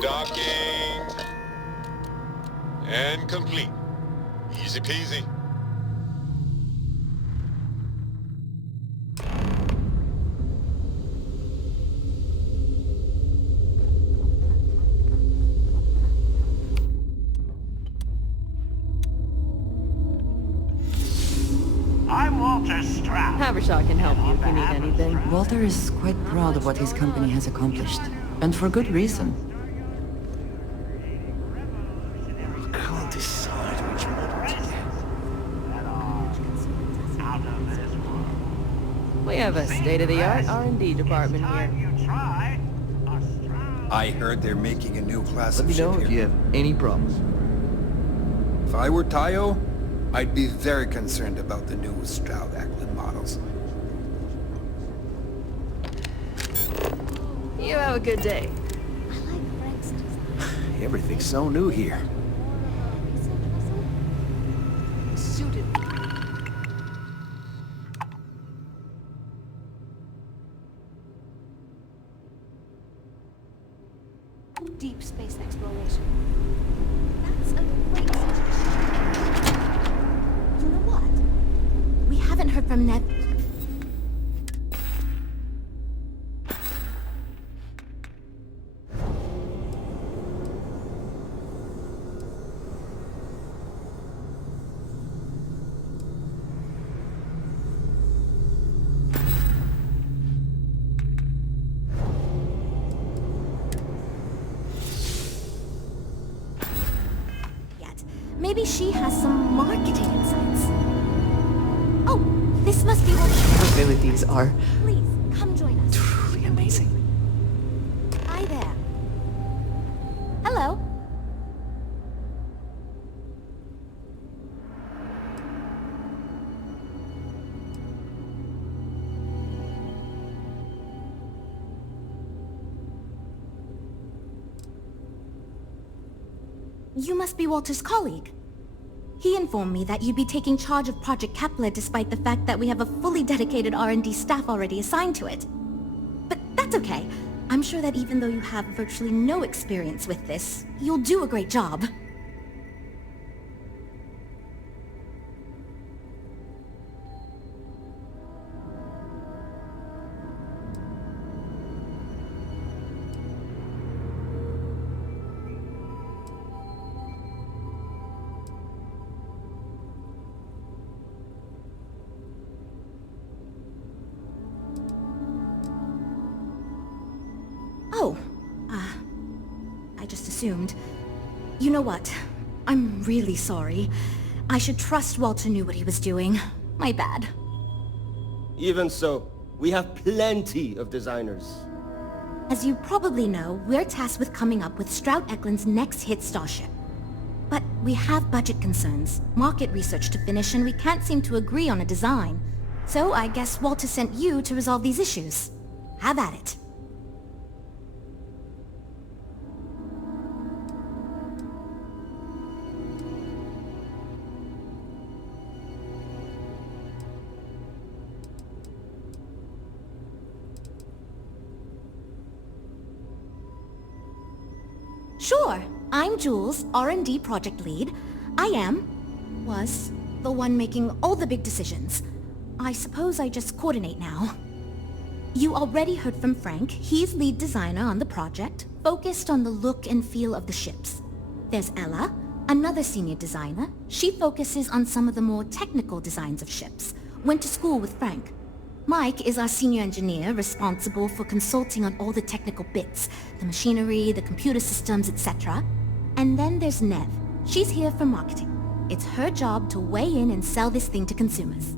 Docking. And complete. Easy peasy. I'm Walter Stroud. Havershaw can help you if you need anything. Walter is quite proud of what his company has accomplished, and for good reason. I can't decide which model to get. We have a state-of-the-art R&D department here. I heard they're making a new class Let of me know ship if here. you have any problems. If I were Tayo, I'd be very concerned about the new Stroud-Eklund models. You have a good day. I like Frank's design. Everything's so new here. Suited. Deep space exploration. That's a great suggestion. You know what? We haven't heard from Ned. Maybe she has some marketing insights. Oh, this must be what Her abilities are Please, come join us. truly amazing. Hi there. Hello. You must be Walter's colleague. He informed me that you'd be taking charge of Project Kepler despite the fact that we have a fully dedicated R&D staff already assigned to it. But that's okay. I'm sure that even though you have virtually no experience with this, you'll do a great job. Oh, I just assumed. You know what? I'm really sorry. I should trust Walter knew what he was doing. My bad. Even so, we have plenty of designers. As you probably know, we're tasked with coming up with Stroud-Eklund's next hit starship. But we have budget concerns, market research to finish, and we can't seem to agree on a design. So I guess Walter sent you to resolve these issues. Have at it. Sure, I'm Jules, R&D project lead. was, the one making all the big decisions. I suppose I just coordinate now. You already heard from Frank. He's lead designer on the project, focused on the look and feel of the ships. There's Ella, another senior designer. She focuses on some of the more technical designs of ships. Went to school with Frank. Mike is our senior engineer, responsible for consulting on all the technical bits, the machinery, the computer systems, etc. And then there's Nev. She's here for marketing. It's her job to weigh in and sell this thing to consumers.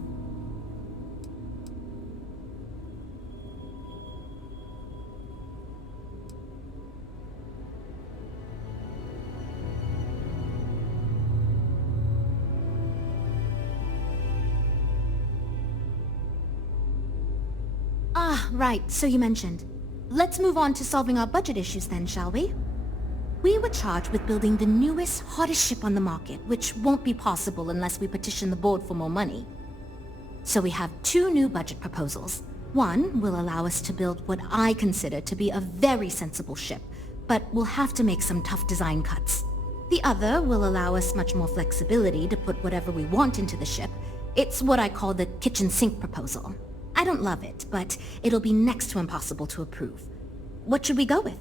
Ah, right, so you mentioned. Let's move on to solving our budget issues then, shall we? We were charged with building the newest, hottest ship on the market, which won't be possible unless we petition the board for more money. So we have two new budget proposals. One will allow us to build what I consider to be a very sensible ship, but we'll have to make some tough design cuts. The other will allow us much more flexibility to put whatever we want into the ship. It's what I call the kitchen sink proposal. I don't love it, but it'll be next to impossible to approve. What should we go with?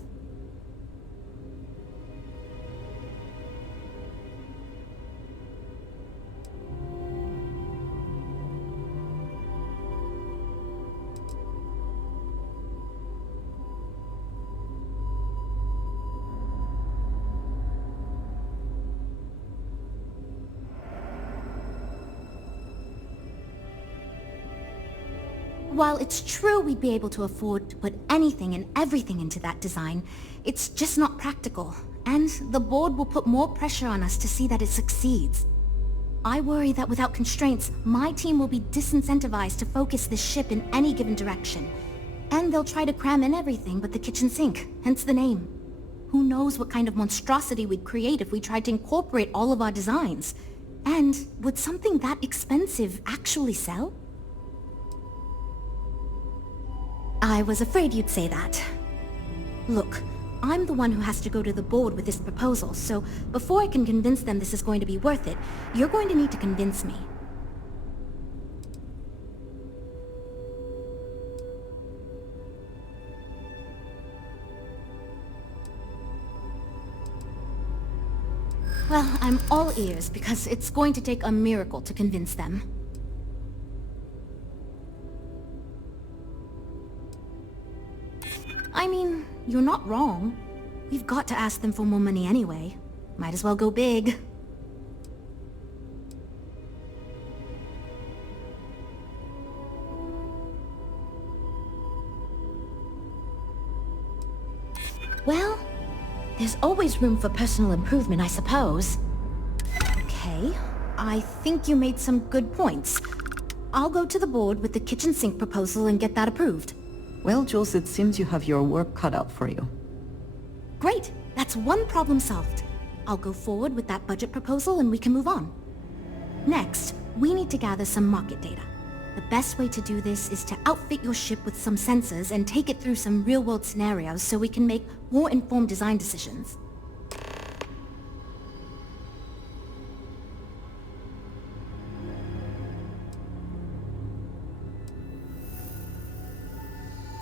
While it's true we'd be able to afford to put anything and everything into that design, it's just not practical, and the board will put more pressure on us to see that it succeeds. I worry that without constraints, my team will be disincentivized to focus this ship in any given direction, and they'll try to cram in everything but the kitchen sink, hence the name. Who knows what kind of monstrosity we'd create if we tried to incorporate all of our designs? And would something that expensive actually sell? I was afraid you'd say that. Look, I'm the one who has to go to the board with this proposal, so before I can convince them this is going to be worth it, you're going to need to convince me. Well, I'm all ears because it's going to take a miracle to convince them. I mean, you're not wrong. We've got to ask them for more money anyway. Might as well go big. Well, there's always room for personal improvement, I suppose. Okay, I think you made some good points. I'll go to the board with the kitchen sink proposal and get that approved. Well, Jules, it seems you have your work cut out for you. Great, that's one problem solved. I'll go forward with that budget proposal and we can move on. Next, we need to gather some market data. The best way to do this is to outfit your ship with some sensors and take it through some real-world scenarios so we can make more informed design decisions.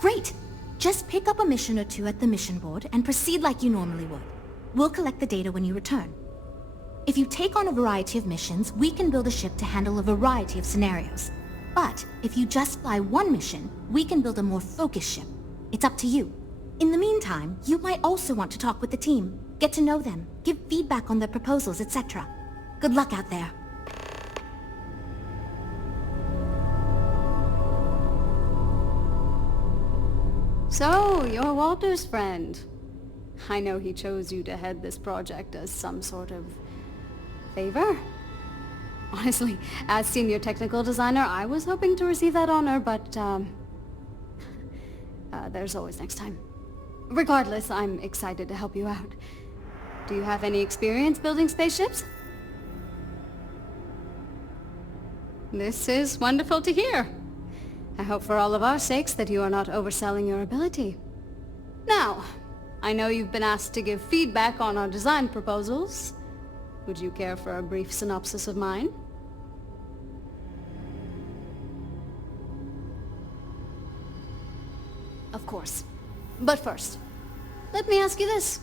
Great! Just pick up a mission or two at the mission board and proceed like you normally would. We'll collect the data when you return. If you take on a variety of missions, we can build a ship to handle a variety of scenarios. But if you just fly one mission, we can build a more focused ship. It's up to you. In the meantime, you might also want to talk with the team, get to know them, give feedback on their proposals, etc. Good luck out there. So, you're Walter's friend. I know he chose you to head this project as some sort of favor. Honestly, as senior technical designer, I was hoping to receive that honor, but, there's always next time. Regardless, I'm excited to help you out. Do you have any experience building spaceships? This is wonderful to hear. I hope for all of our sakes that you are not overselling your ability. Now, I know you've been asked to give feedback on our design proposals. Would you care for a brief synopsis of mine? Of course. But first, let me ask you this.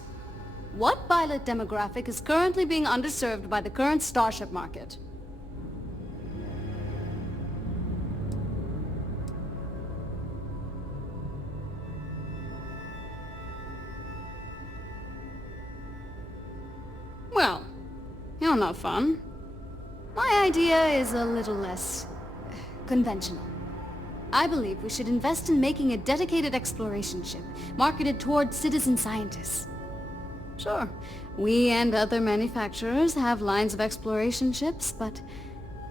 What pilot demographic is currently being underserved by the current starship market? Well, you're not fun. My idea is a little less conventional. I believe we should invest in making a dedicated exploration ship, marketed towards citizen scientists. Sure, we and other manufacturers have lines of exploration ships, but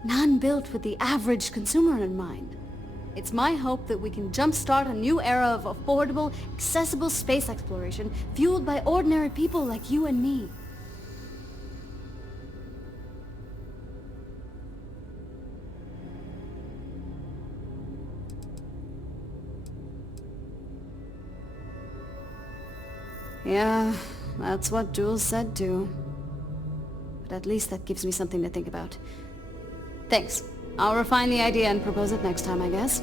none built with the average consumer in mind. It's my hope that we can jumpstart a new era of affordable, accessible space exploration, fueled by ordinary people like you and me. Yeah, that's what Jules said too. But at least that gives me something to think about. Thanks. I'll refine the idea and propose it next time, I guess.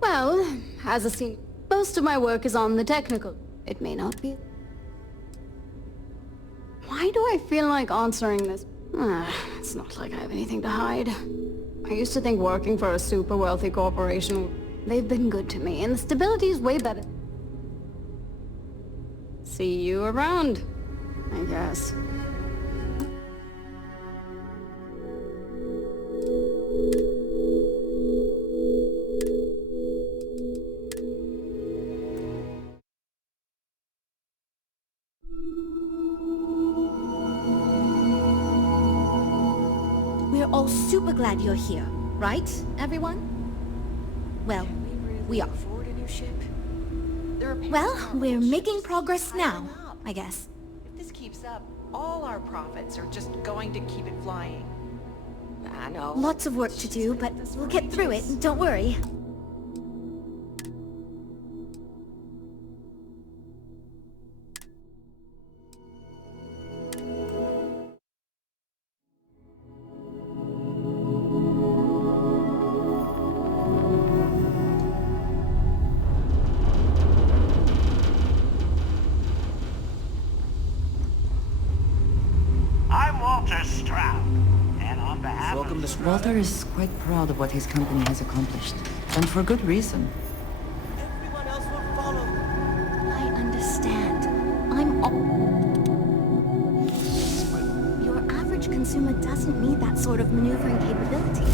Well, as a senior, most of my work is on the technical. It may not be. Why do I feel like answering this? It's not like I have anything to hide. I used to think working for a super wealthy corporation, they've been good to me, and the stability is way better. See you around, I guess. We're all super glad you're here, right, everyone? Well, we are. Well, we're making progress now, I guess. If this keeps up, all our profits are just going to keep it flying. I know. Lots of work to do, but we'll get through it, don't worry. I'm Walter Stroud, and on behalf Welcome of... to Walter is quite proud of what his company has accomplished. And for good reason. Everyone else will follow. I understand. I'm all... Your average consumer doesn't need that sort of maneuvering capability.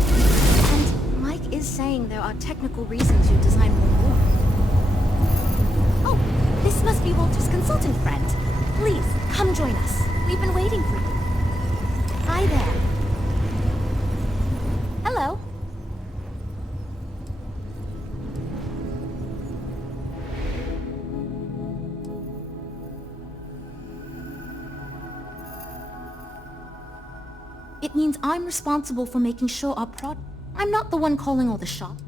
And Mike is saying there are technical reasons you design more. Oh, this must be Walter's consultant friend. Please, come join us. We've been waiting for you. Hi there. Hello. It means I'm responsible for making sure our product... I'm not the one calling all the shots.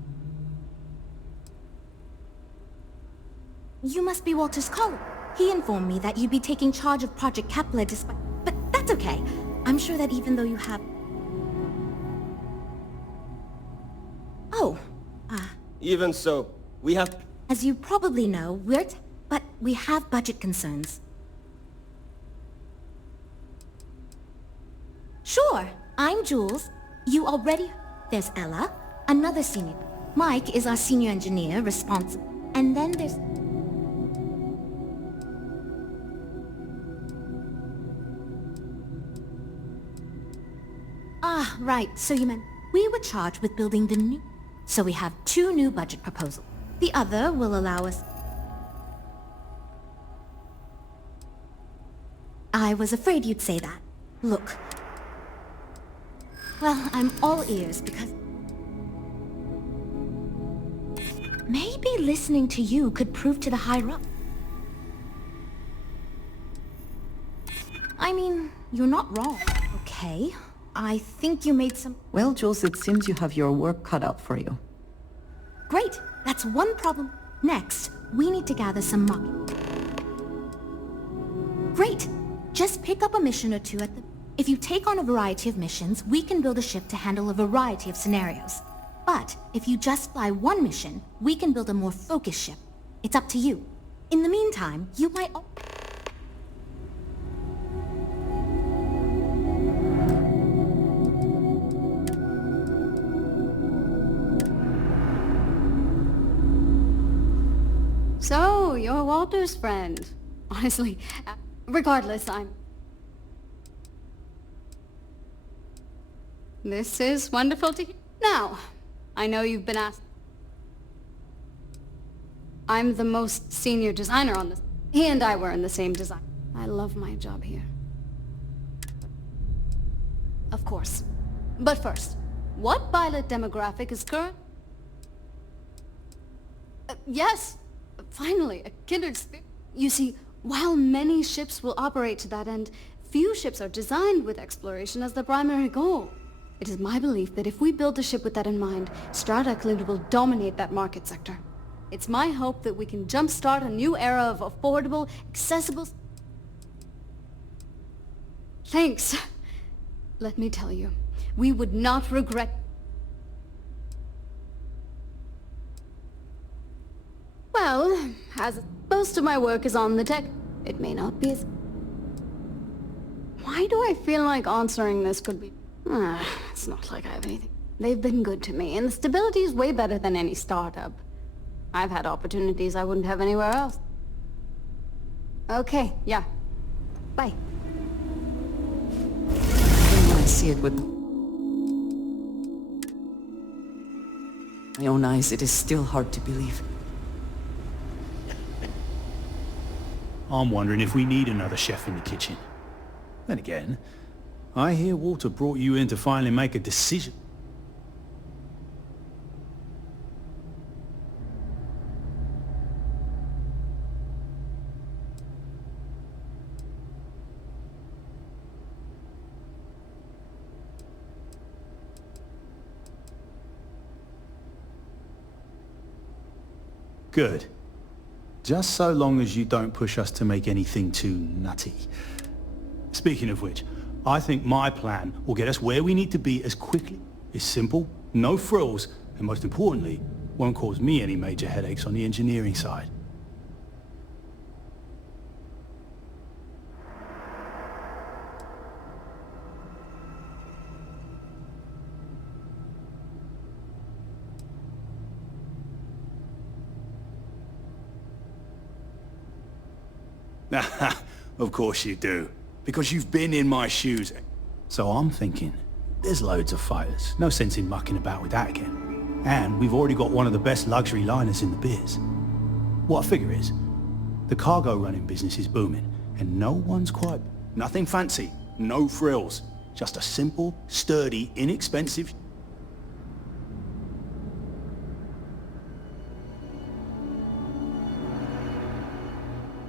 You must be Walter's colleague. He informed me that you'd be taking charge of Project Kepler despite... But that's okay. I'm sure that even though you have... Oh, Even so, we have... as you probably know, but we have budget concerns. Sure, I'm Jules. You already... There's Ella, another senior. Mike is our senior engineer, responsible. And then there's... Ah, right, so you meant... We were charged with building the new... So we have 2 new budget proposals. The other will allow us... I was afraid you'd say that. Look. Well, I'm all ears because... Maybe listening to you could prove to the higher-up. I mean, you're not wrong. Okay, I think you made some... Well, Jules, it seems you have your work cut out for you. Great, that's one problem. Next, we need to gather some muck. Great, just pick up a mission or two at the... If you take on a variety of missions, we can build a ship to handle a variety of scenarios. But if you just fly one mission, we can build a more focused ship. It's up to you. In the meantime, you might... So, you're Walter's friend. Honestly, regardless, This is wonderful to hear. Now, I know you've been asked... I'm the most senior designer on this. He and I were in the same design. I love my job here. Of course. But first, what pilot demographic is current? Yes! Finally, a kindred spirit. You see, while many ships will operate to that end, few ships are designed with exploration as the primary goal. It is my belief that if we build a ship with that in mind, Stroud Eklund will dominate that market sector. It's my hope that we can jumpstart a new era of affordable, accessible... Thanks. Let me tell you, we would not regret... Well, as most of my work is on the tech, it may not be as... Why do I feel like answering this could be... it's not like I have anything. They've been good to me, and the stability is way better than any startup. I've had opportunities I wouldn't have anywhere else. Okay, yeah. Bye. When I see it with my own eyes, it is still hard to believe. I'm wondering if we need another chef in the kitchen. Then again, I hear Walter brought you in to finally make a decision. Good. Just so long as you don't push us to make anything too nutty. Speaking of which, I think my plan will get us where we need to be as quickly. It's simple, no frills, and most importantly, won't cause me any major headaches on the engineering side. Of course you do. Because you've been in my shoes. So I'm thinking, there's loads of fighters. No sense in mucking about with that again. And we've already got one of the best luxury liners in the biz. What I figure is, the cargo running business is booming, and no one's quite... Nothing fancy, no frills. Just a simple, sturdy, inexpensive...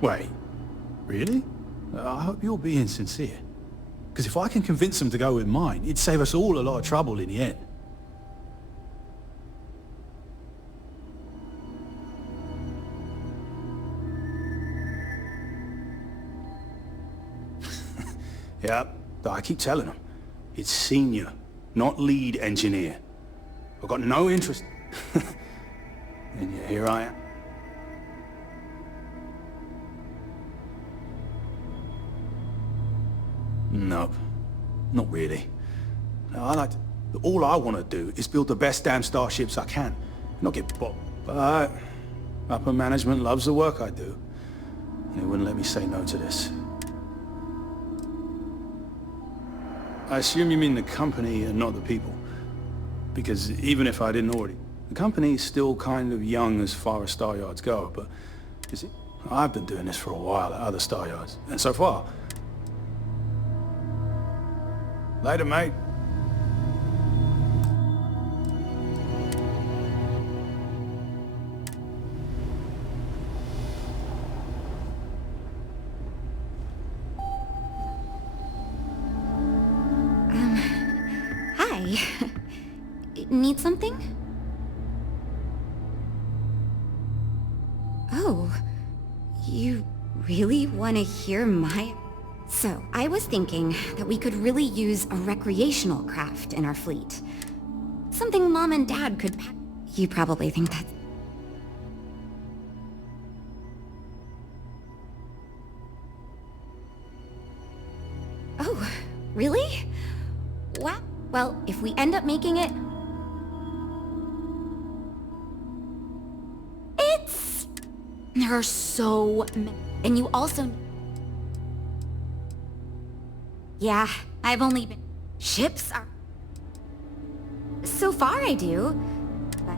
Wait. Really? I hope you're being sincere. Because if I can convince them to go with mine, it'd save us all a lot of trouble in the end. Yeah, I keep telling them. It's senior, not lead engineer. I've got no interest. And yet here I am. No, not really. No, all I want to do is build the best damn starships I can. Not get bogged. But upper management loves the work I do. And they wouldn't let me say no to this. I assume you mean the company and not the people. Because even if I didn't already... The company's still kind of young as far as star yards go, but... You see, I've been doing this for a while at other star yards. And so far... Later, mate. Hi. Need something? Oh, you really want to hear my... So, I was thinking that we could really use a recreational craft in our fleet. Something Mom and Dad could pack. You probably think that's... Oh, really? Wow. Well, if we end up making it... There are so many... And you also... Yeah, I've only been... Ships are... So far I do. But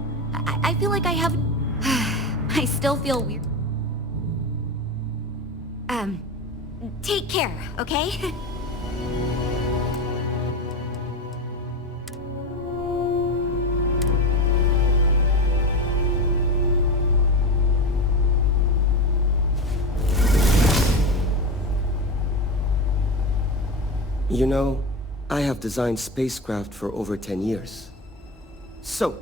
I feel like I haven't... I still feel weird. Take care, okay? You know, I have designed spacecraft for over 10 years. So,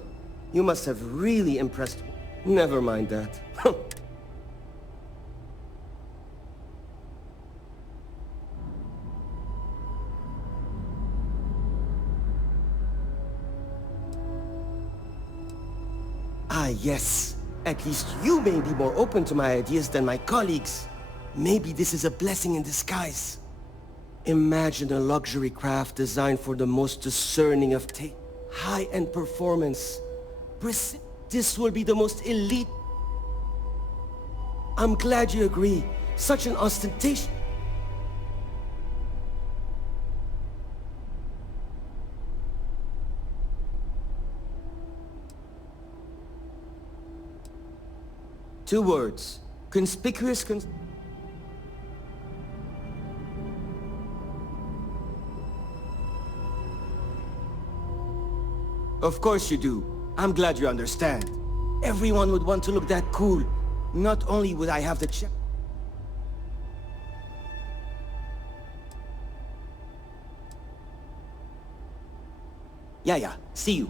you must have really impressed me. Never mind that. Ah, yes. At least you may be more open to my ideas than my colleagues. Maybe this is a blessing in disguise. Imagine a luxury craft designed for the most discerning of taste. High-end performance. This will be the most elite. I'm glad you agree. Such an ostentation. Two words. Conspicuous Of course you do. I'm glad you understand. Everyone would want to look that cool. Not only would I have the check. Yeah. See you.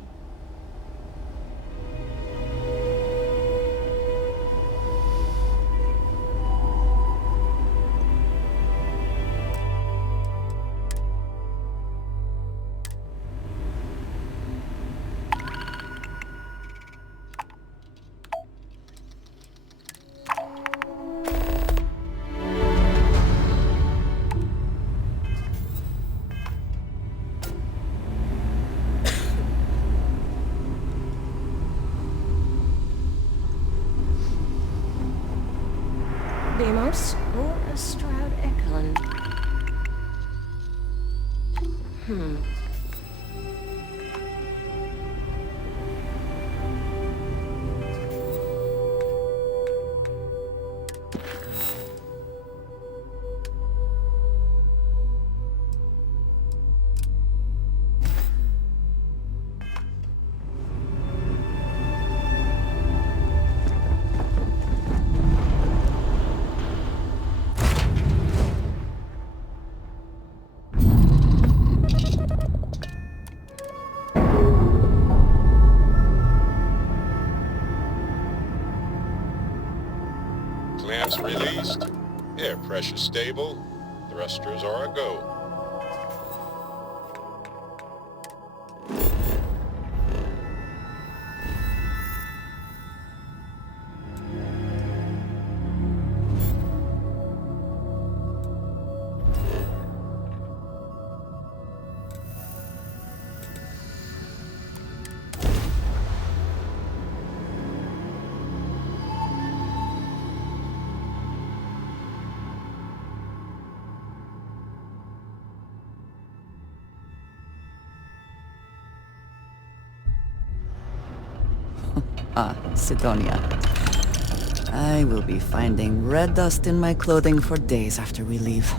Demos or a Stroud Eklund? Clamps released. Air pressure stable. Thrusters are a go. Ah, Sidonia. I will be finding red dust in my clothing for days after we leave.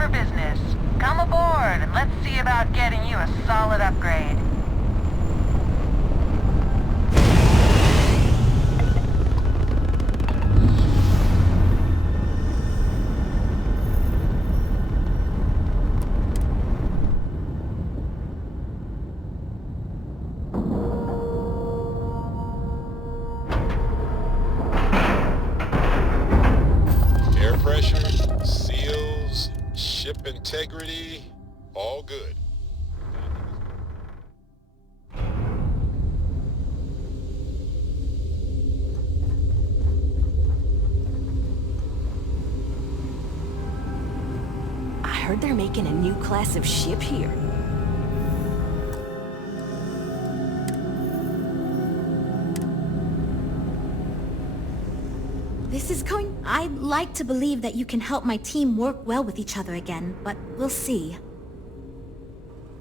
for business. Come aboard and let's see about getting you a solid upgrade. Air pressure, seals, ship integrity, all good. I heard they're making a new class of ship here. This is going... I'd like to believe that you can help my team work well with each other again, but we'll see.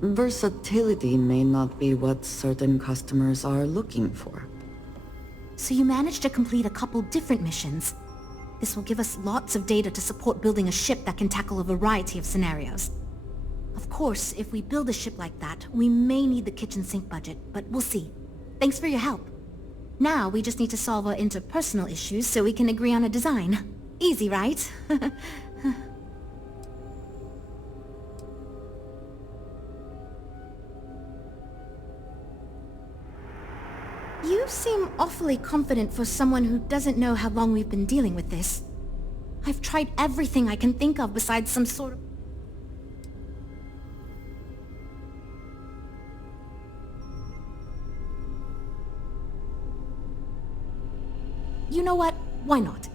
Versatility may not be what certain customers are looking for. So you managed to complete a couple different missions. This will give us lots of data to support building a ship that can tackle a variety of scenarios. Of course, if we build a ship like that, we may need the kitchen sink budget, but we'll see. Thanks for your help. Now we just need to solve our interpersonal issues so we can agree on a design. Easy, right? You seem awfully confident for someone who doesn't know how long we've been dealing with this. I've tried everything I can think of besides some sort of... You know what? Why not?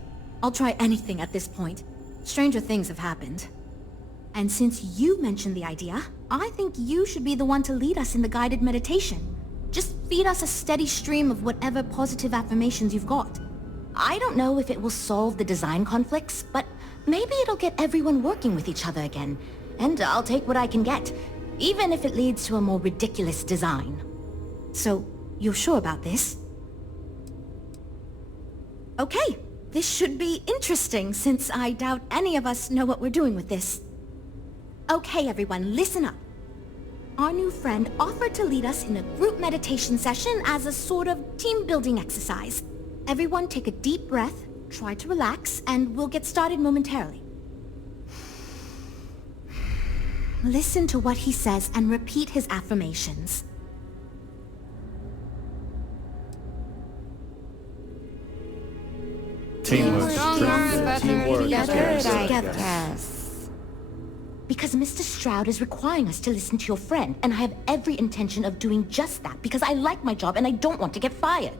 I'll try anything at this point. Stranger things have happened. And since you mentioned the idea, I think you should be the one to lead us in the guided meditation. Just feed us a steady stream of whatever positive affirmations you've got. I don't know if it will solve the design conflicts, but maybe it'll get everyone working with each other again. And I'll take what I can get, even if it leads to a more ridiculous design. So, you're sure about this? Okay, this should be interesting since I doubt any of us know what we're doing with this. Okay everyone, listen up. Our new friend offered to lead us in a group meditation session as a sort of team-building exercise. Everyone take a deep breath, try to relax, and we'll get started momentarily. Listen to what he says and repeat his affirmations. Teamwork, strength, teamwork, Yes. Because Mr. Stroud is requiring us to listen to your friend, and I have every intention of doing just that because I like my job and I don't want to get fired.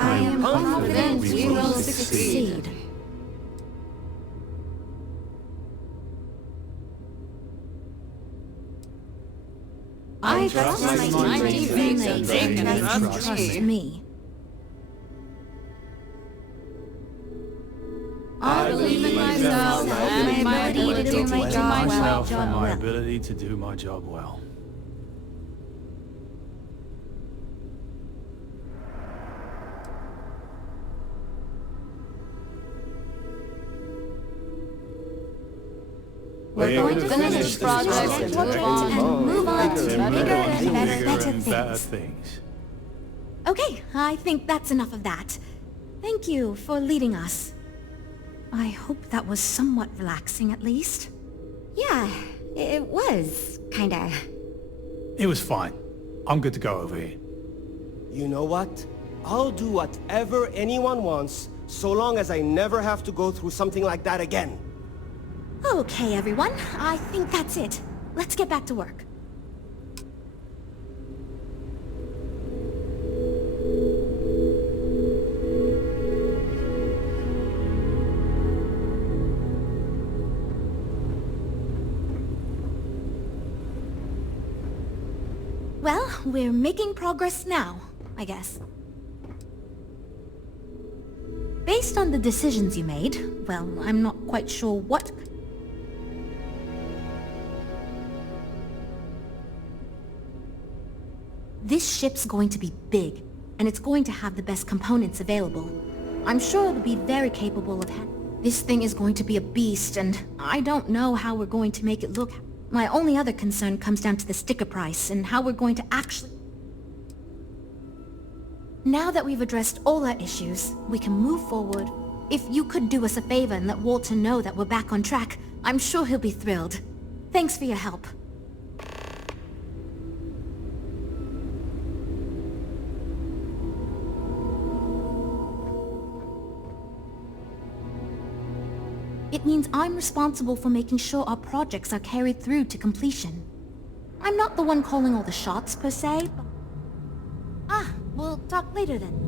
I am confident we will succeed. I trust my teammates and they can trust me. I believe in myself and my ability to do my job myself and my well. ability to do my job well. We're going to finish this project and move on to bigger and better things. things. Okay, I think that's enough of that. Thank you for leading us. I hope that was somewhat relaxing at least. Yeah, it was, kinda. It was fine. I'm good to go over here. You know what? I'll do whatever anyone wants, so long as I never have to go through something like that again. Okay, everyone. I think that's it. Let's get back to work. Well, we're making progress now, I guess. Based on the decisions you made, well, I'm not quite sure what... This ship's going to be big. and it's going to have the best components available. I'm sure it'll be very capable of This thing is going to be a beast, and I don't know how we're going to make it look. My only other concern comes down to the sticker price and how we're going to actually... Now that we've addressed all our issues, we can move forward. If you could do us a favor and let Walter know that we're back on track, I'm sure he'll be thrilled. Thanks for your help. It means I'm responsible for making sure our projects are carried through to completion. I'm not the one calling all the shots, per se, but... we'll talk later then.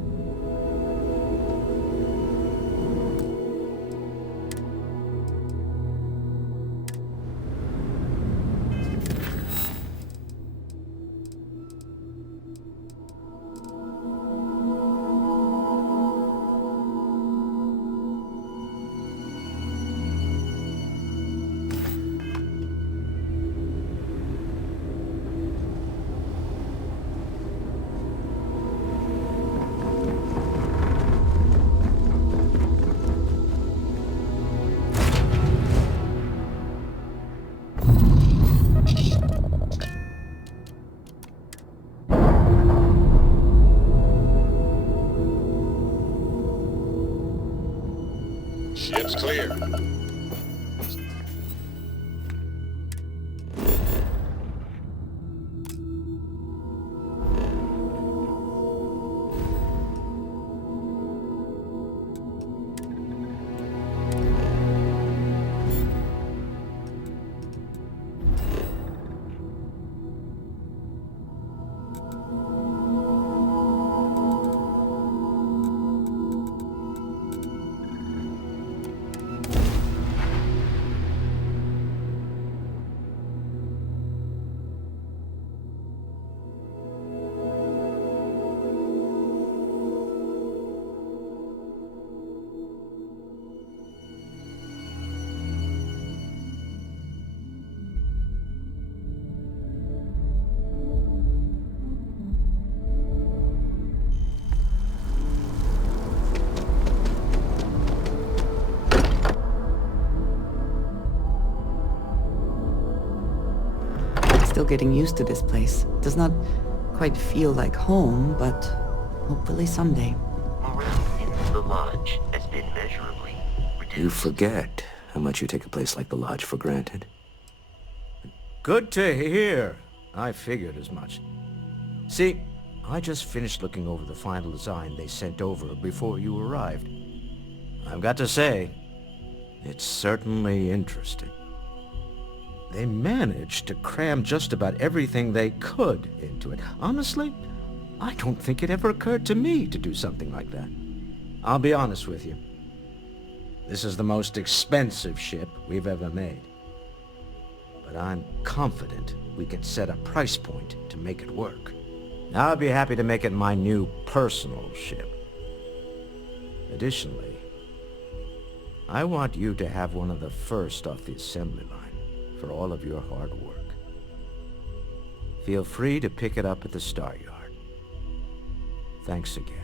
Ship's clear. Still getting used to this place. Does not quite feel like home, but hopefully someday. Morale in the lodge has been measurably reduced. You forget how much you take a place like the lodge for granted. Good to hear. I figured as much. See, I just finished looking over the final design they sent over before you arrived. I've got to say, it's certainly interesting. They managed to cram just about everything they could into it. Honestly, I don't think it ever occurred to me to do something like that. I'll be honest with you. This is the most expensive ship we've ever made. But I'm confident we can set a price point to make it work. I'll be happy to make it my new personal ship. Additionally, I want you to have one of the first off the assembly line for all of your hard work. Feel free to pick it up at the Star Yard. Thanks again.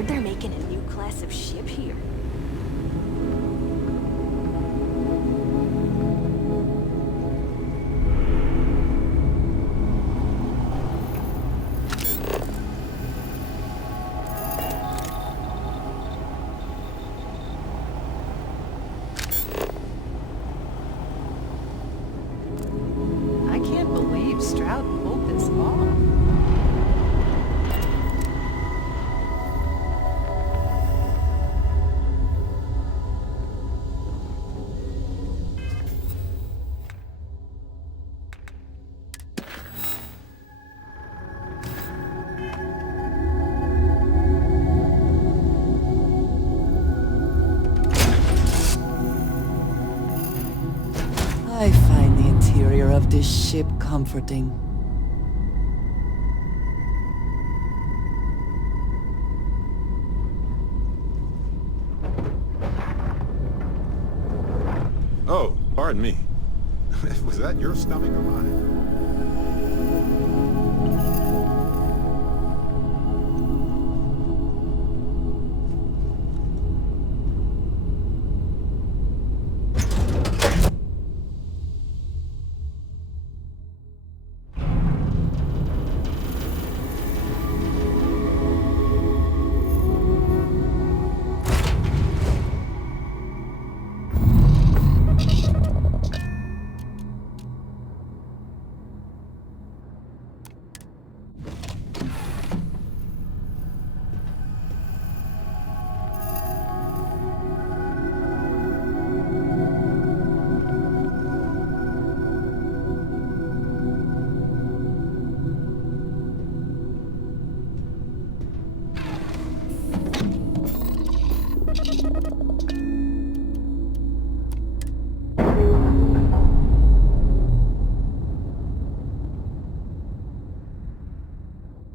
heard they're making a new class of ship here. I can't believe Stroud pulled this off. I find the interior of this ship comforting. Oh, pardon me. Was that your stomach or mine?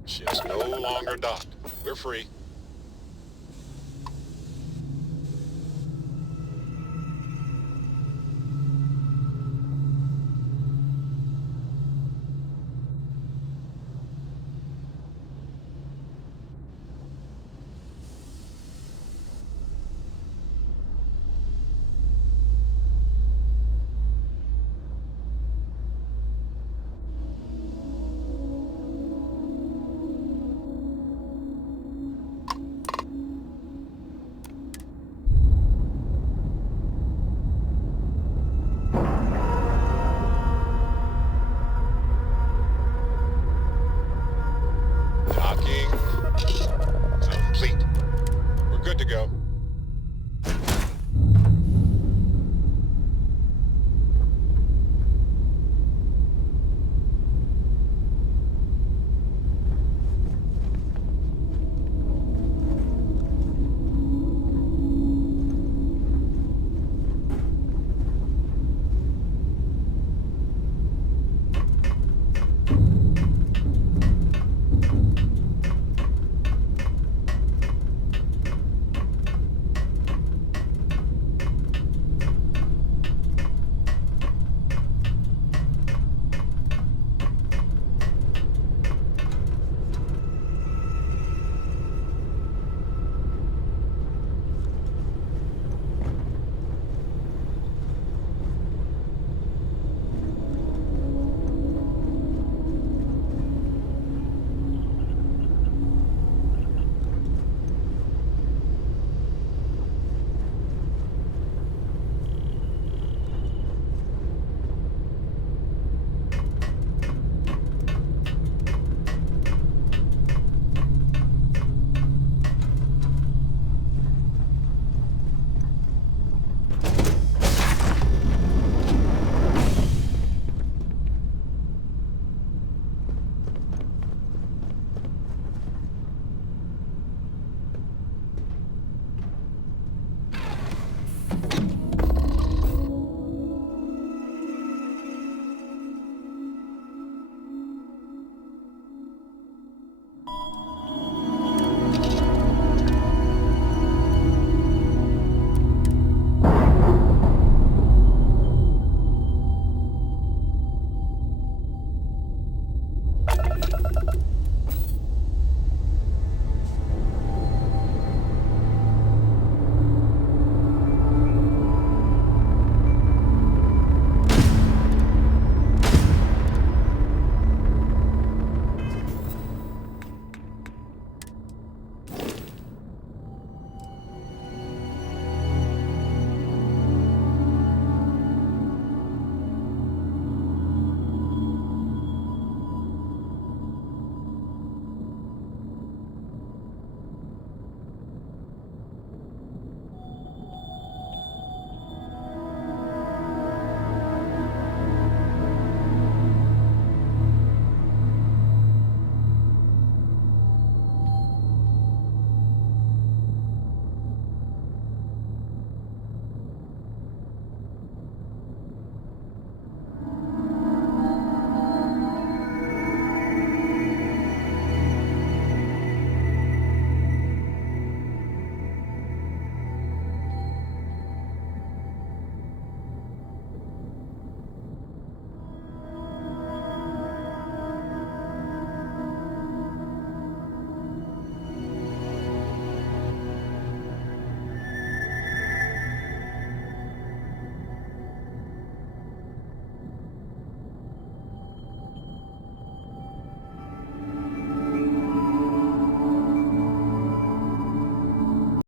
Ship's no longer docked. We're free.